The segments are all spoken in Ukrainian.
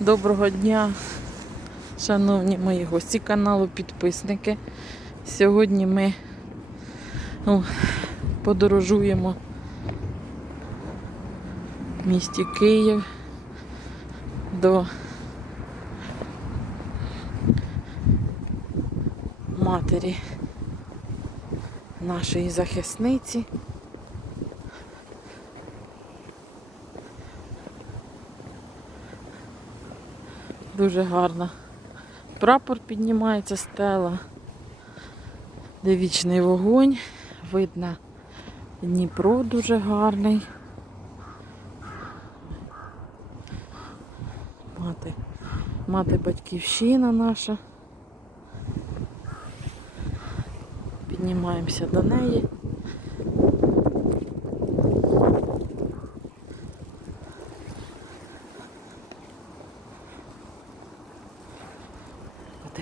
Доброго дня, шановні мої гості каналу, підписники. Сьогодні ми ну, подорожуємо в місті Київ до матері нашої захисниці. Дуже гарно. Прапор піднімається стела. Де вічний вогонь. Видно Дніпро дуже гарний. Мати, мати батьківщина наша. Піднімаємося до неї.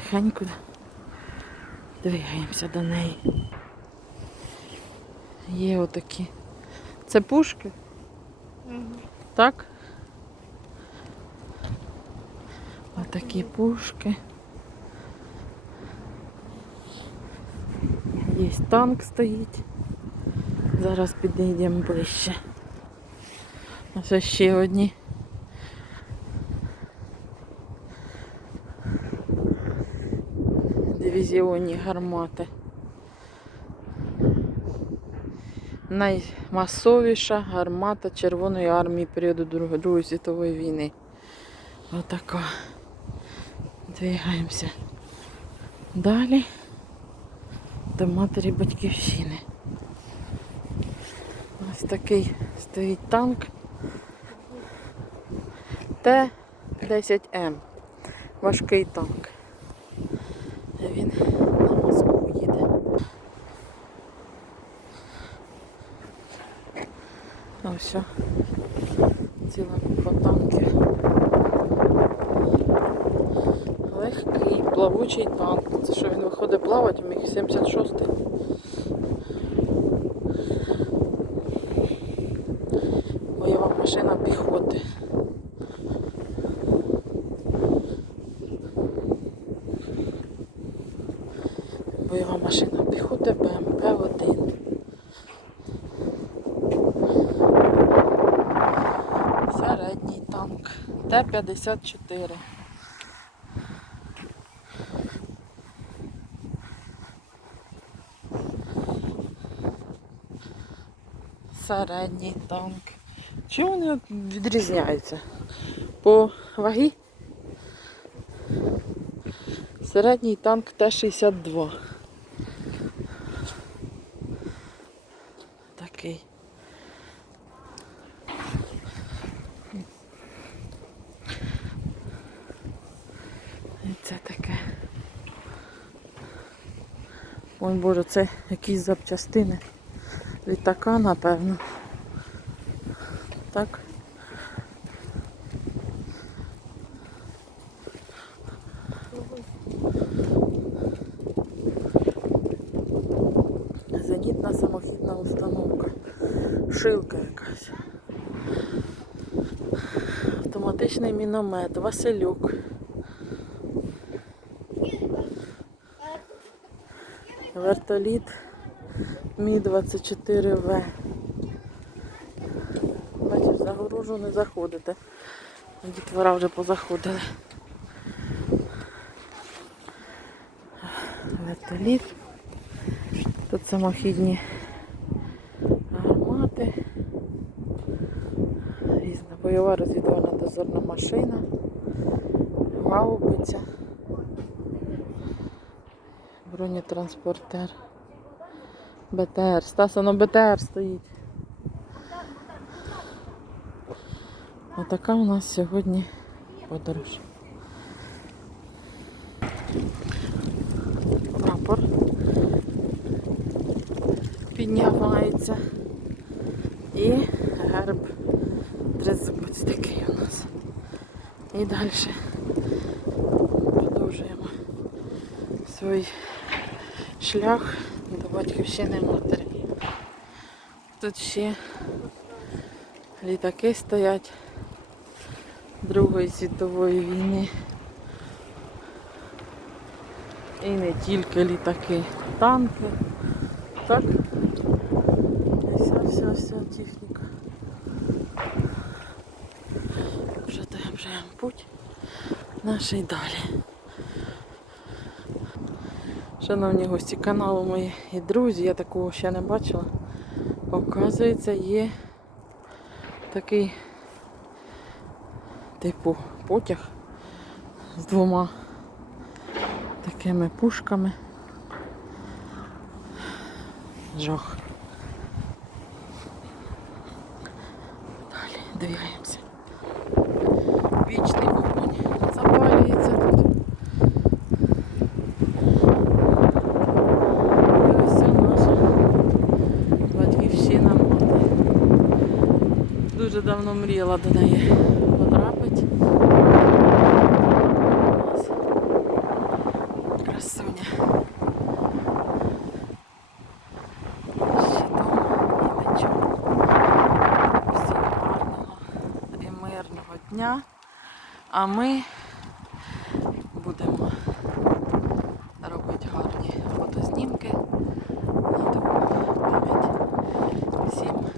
Потихеньку двигаємося до неї. Є отакі. Це пушки? Так? Отакі пушки. Є танк стоїть. Зараз підійдемо ближче. Ось ще одні. Дивізіонні гармати. Наймасовіша гармата Червоної армії періоду Другої світової війни. Отака. Двигаємося далі до матері батьківщини. Ось такий стоїть танк Т-10М. Важкий танк. Він на Москву їде. Ну все. Ціла купа танків. Легкий, плавучий танк. Це що він виходить плавати, міг 76-й. Бойова машина піхоти. Бойова машина піхоти БМП-1. Середній танк Т-54. Середній танк. Чим вони відрізняються? По вагі? Середній танк Т-62. Такий. І це таке. Ой Боже, це якісь запчастини. Літака, напевно. Так. Зенітна самохідна установка. Шилка якась. Автоматичний міномет, Василюк. Вертоліт Мі-24В. Бачиш, за огорожу не заходите. Дітвора вже позаходили. Вертоліт. Тут самохідні гармати. Різна бойова розвідувальна дозорна машина. Гаубиця. Бронетранспортер. БТР. Стаса на БТР стоїть. Отака у нас сьогодні подорож. Прапор піднімається. І герб тризубець такий у нас. І далі продовжуємо свій шлях до батьківщини матері. Тут ще літаки стоять. Другої світової війни. І не тільки літаки, танки. Так? Вся вся вся техніка. Вже Продовжуємо путь наш і далі. Шановні гості каналу мої і друзі, я такого ще не бачила. Оказується, є такий типу потяг з двома такими пушками. Жах. Далі двигаємося. давно мріяла до неї потрапити. Красуня. Дня, а ми будемо робити гарні фотознімки на таку пам'ять. Всім